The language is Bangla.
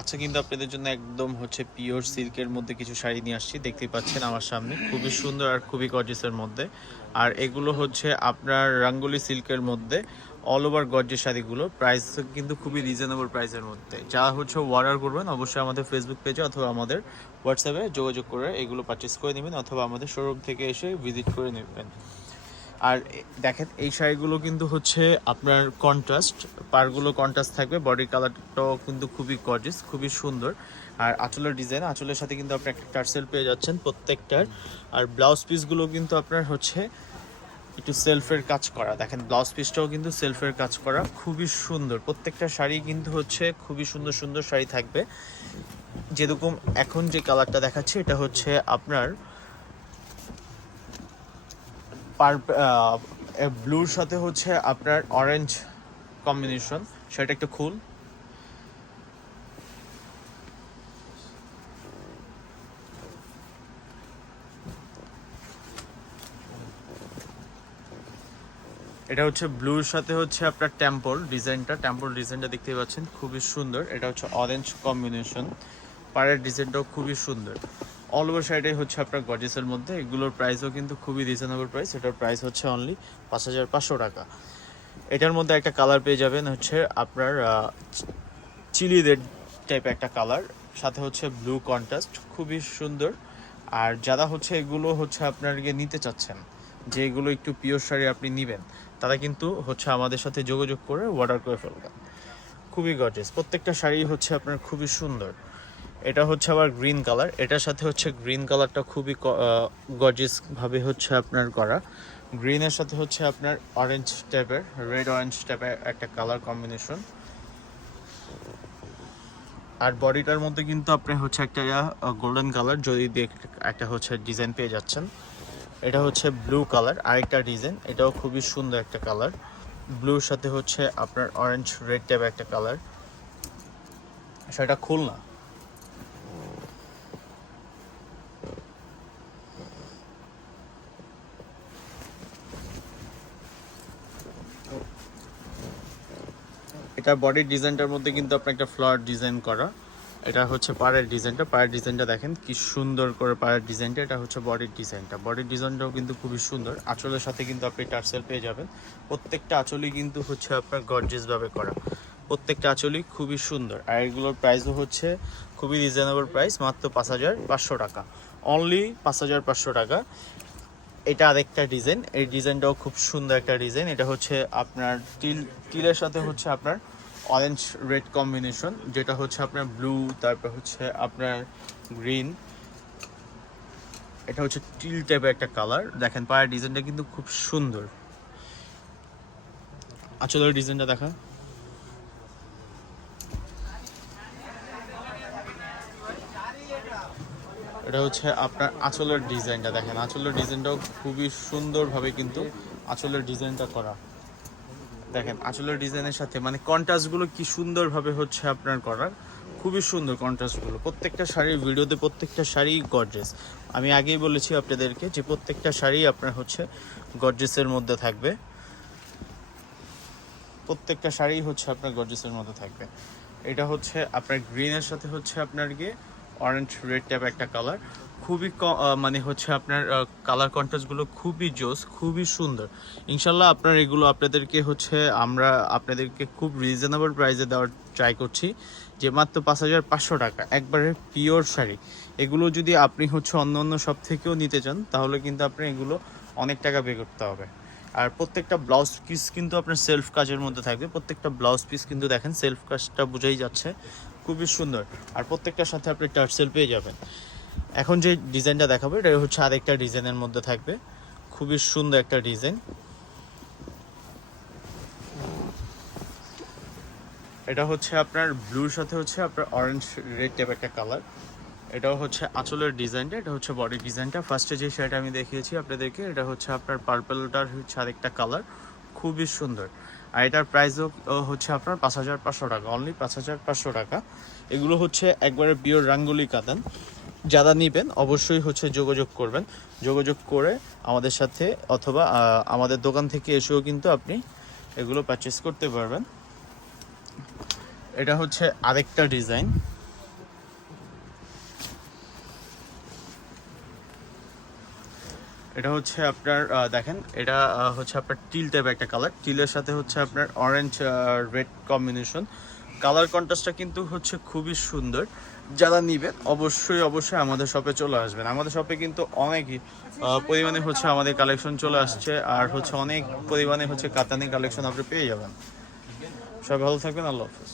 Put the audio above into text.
আচ্ছা কিন্তু আপনাদের জন্য একদম হচ্ছে পিওর সিল্কের মধ্যে কিছু শাড়ি নিয়ে আসছি। দেখতেই পাচ্ছেন আমার সামনে। খুবই সুন্দর আর খুবই গর্জিয়াসের মধ্যে। আর এগুলো হচ্ছে আপনার রাঙ্গুলি সিল্কের মধ্যে অল ওভার গর্জের শাড়িগুলো। প্রাইস কিন্তু খুবই রিজনেবল প্রাইসের মধ্যে। যা হচ্ছে অর্ডার করবেন, অবশ্যই আমাদের ফেসবুক পেজে অথবা আমাদের হোয়াটসঅ্যাপে যোগাযোগ করে এগুলো পারচেস করে নেবেন, অথবা আমাদের শোরুম থেকে এসে ভিজিট করে নেবেন। আর দেখেন, এই শাড়িগুলো কিন্তু হচ্ছে আপনার কন্ট্রাস্ট পারগুলো কন্ট্রাস্ট থাকবে বডি কালারটাও কিন্তু খুবই গর্জিয়াস খুবই সুন্দর। আর আঁচলের ডিজাইন আঁচলের সাথে কিন্তু আপনি একটা টার্সেল পেয়ে যাচ্ছেন প্রত্যেকটার। আর ব্লাউজ পিসগুলো কিন্তু আপনার হচ্ছে একটু সেলফের কাজ করা। দেখেন ব্লাউজ পিসটাও কিন্তু সেলফের কাজ করা, খুবই সুন্দর। প্রত্যেকটা শাড়ি কিন্তু হচ্ছে খুবই সুন্দর সুন্দর শাড়ি থাকবে। যেরকম এখন যে কালারটা দেখাচ্ছে, এটা হচ্ছে আপনার ব্লুর সাথে হচ্ছে আপনার অরেঞ্জ কম্বিনেশন সেটা একটু খুল। এটা হচ্ছে ব্লুর সাথে হচ্ছে আপনার টেম্পল ডিজাইনটা। টেম্পল ডিজাইনটা দেখতে পাচ্ছেন, খুবই সুন্দর। এটা হচ্ছে অরেঞ্জ কম্বিনেশন পাড়ের ডিজাইনটাও খুবই সুন্দর। অল ওভার সাইডে হচ্ছে আপনার গর্জেসের মধ্যে। এগুলোর প্রাইসও কিন্তু খুবই রিজনেবল প্রাইস এটার প্রাইস হচ্ছে অনলি পাঁচ হাজার পাঁচশো টাকা। এটার মধ্যে একটা কালার পেয়ে যাবেন হচ্ছে আপনার চিলি রেড টাইপ একটা কালার সাথে হচ্ছে ব্লু কন্ট্রাস্ট খুবই সুন্দর। আর যারা হচ্ছে এগুলো হচ্ছে আপনার গিয়ে নিতে চাচ্ছেন, যে এগুলো একটু পিওর শাড়ি আপনি নেবেন, তারা কিন্তু হচ্ছে আমাদের সাথে যোগাযোগ করে অর্ডার করে ফেলবেন। খুবই গর্জেস প্রত্যেকটা শাড়ি হচ্ছে আপনার খুবই সুন্দর। এটা হচ্ছে আবার গ্রিন কালার। এটার সাথে হচ্ছে গ্রিন কালারটা খুবই গর্জিয়াস ভাবে হচ্ছে আপনার করা। গ্রিনের সাথে হচ্ছে আপনার অরেঞ্জ টাইপের রেড অরেঞ্জ টাইপের একটা কালার কম্বিনেশন আর বডিটার মধ্যে কিন্তু আপনি হচ্ছে একটা গোল্ডেন কালার যদি একটা হচ্ছে ডিজাইন পেয়ে যাচ্ছেন। এটা হচ্ছে ব্লু কালার আরেকটা ডিজাইন এটাও খুবই সুন্দর একটা কালার ব্লুর সাথে হচ্ছে আপনার অরেঞ্জ রেড টাইপের একটা কালার সেটা খুল এটা বডির ডিজাইনটার মধ্যে কিন্তু আপনার একটা ফ্লাওয়ার ডিজাইন করা। এটা হচ্ছে পাড়ের ডিজাইনটা পাড়ের ডিজাইনটা দেখেন কি সুন্দর করে পাড়ের ডিজাইনটা এটা হচ্ছে বডির ডিজাইনটা বডির ডিজাইনটাও কিন্তু খুবই সুন্দর। আঁচলের সাথে কিন্তু আপনি টার্সেল পেয়ে যাবেন। প্রত্যেকটা আঁচলই কিন্তু হচ্ছে আপনার গর্জিয়াস ভাবে করা। প্রত্যেকটা আঁচলই খুবই সুন্দর। আর এগুলোর প্রাইসও হচ্ছে খুবই রিজনেবল প্রাইস মাত্র পাঁচ হাজার পাঁচশো টাকা। অনলি পাঁচ হাজার পাঁচশো টাকা। এটা আরেকটা ডিজাইন এই ডিজাইনটাও খুব সুন্দর একটা ডিজাইন এটা হচ্ছে আপনার টিল টিলের সাথে হচ্ছে আপনার অরেঞ্জ রেড কম্বিনেশন যেটা হচ্ছে আপনার ব্লু তারপর হচ্ছে আপনার গ্রিন এটা হচ্ছে টিল টাইপের একটা কালার দেখেন পায়ের ডিজাইনটা কিন্তু খুব সুন্দর। আচলের ডিজাইনটা দেখা এটা হচ্ছে আপনার আঁচলের ডিজাইনটা দেখেন। আঁচলের ডিজাইনটাও খুবই সুন্দরভাবে কিন্তু আঁচলের ডিজাইনটা করা। দেখেন, আঁচলের ডিজাইনের সাথে মানে কন্ট্রাস্টগুলো কি সুন্দরভাবে হচ্ছে আপনার করার। খুবই সুন্দর কন্ট্রাস্টগুলো। প্রত্যেকটা শাড়ির ভিডিওতে প্রত্যেকটা শাড়ি গর্জেস আমি আগেই বলেছি আপনাদেরকে যে প্রত্যেকটা শাড়ি আপনার হচ্ছে গর্জেসের মধ্যে থাকবে। প্রত্যেকটা শাড়ি হচ্ছে আপনার গর্জেসের মধ্যে থাকবে। এটা হচ্ছে আপনার গ্রিনের সাথে হচ্ছে আপনার গিয়ে অরেঞ্জ রেড টাইপ একটা কালার খুবই মানে হচ্ছে আপনার কালার কন্ট্রাস্টগুলো খুবই জোস, খুবই সুন্দর। ইনশাল্লাহ আপনার এগুলো আপনাদেরকে হচ্ছে আমরা আপনাদেরকে খুব রিজনেবল প্রাইসে দেওয়ার ট্রাই করছি। যে মাত্র পাঁচ হাজার পাঁচশো টাকা, একবারে পিওর শাড়ি। এগুলো যদি আপনি হচ্ছে অন্য অন্য সব থেকেও নিতে চান, তাহলে কিন্তু আপনি এগুলো অনেক টাকা পে করতে হবে। আর প্রত্যেকটা ব্লাউজ পিস কিন্তু আপনার সেলফ কাজের মধ্যে থাকবে। প্রত্যেকটা ব্লাউজ পিস কিন্তু দেখেন সেলফ কাজটা বোঝাই যাচ্ছে। খুবই সুন্দর। আর প্রত্যেকটার সাথে আপনি টার্সেল পেয়ে যাবেন। এখন যে ডিজাইনটা দেখাবো, এটা হচ্ছে আরেকটা ডিজাইনের মধ্যে থাকবে। খুবই সুন্দর একটা ডিজাইন। এটা হচ্ছে আপনার ব্লুর সাথে হচ্ছে আপনার অরেঞ্জ রেড টাইপ একটা কালার এটাও হচ্ছে আঁচলের ডিজাইনটা, এটা হচ্ছে বডি ডিজাইনটা। ফার্স্টে যে শাড়িটা আমি দেখিয়েছি আপনাদেরকে, এটা হচ্ছে আপনার পার্পলটার হচ্ছে আরেকটা কালার খুবই সুন্দর। আর এটার প্রাইসও হচ্ছে আপনার পাঁচ হাজার পাঁচশো টাকা অনলি পাঁচ হাজার পাঁচশো টাকা। এগুলো হচ্ছে একবারে পিওর রাঙ্গুলি কাতান যারা নেবেন, অবশ্যই হচ্ছে যোগাযোগ করবেন। যোগাযোগ করে আমাদের সাথে অথবা আমাদের দোকান থেকে এসেও কিন্তু আপনি এগুলো পারচেস করতে পারবেন। এটা হচ্ছে আরেকটা ডিজাইন এটা হচ্ছে আপনার দেখেন, এটা হচ্ছে আপনার টিল টাইপ একটা কালার টিলের সাথে হচ্ছে আপনার অরেঞ্জ রেড কম্বিনেশন কালার কন্ট্রাস্টটা কিন্তু হচ্ছে খুবই সুন্দর। যারা নিবেন, অবশ্যই অবশ্যই আমাদের শপে চলে আসবেন। আমাদের শপে কিন্তু অনেকই পরিমাণে হচ্ছে আমাদের কালেকশন চলে আসছে। আর হচ্ছে অনেক পরিমাণে হচ্ছে কাতানি কালেকশন আপনি পেয়ে যাবেন। সবাই ভালো থাকবেন, আল্লাহ হাফেজ।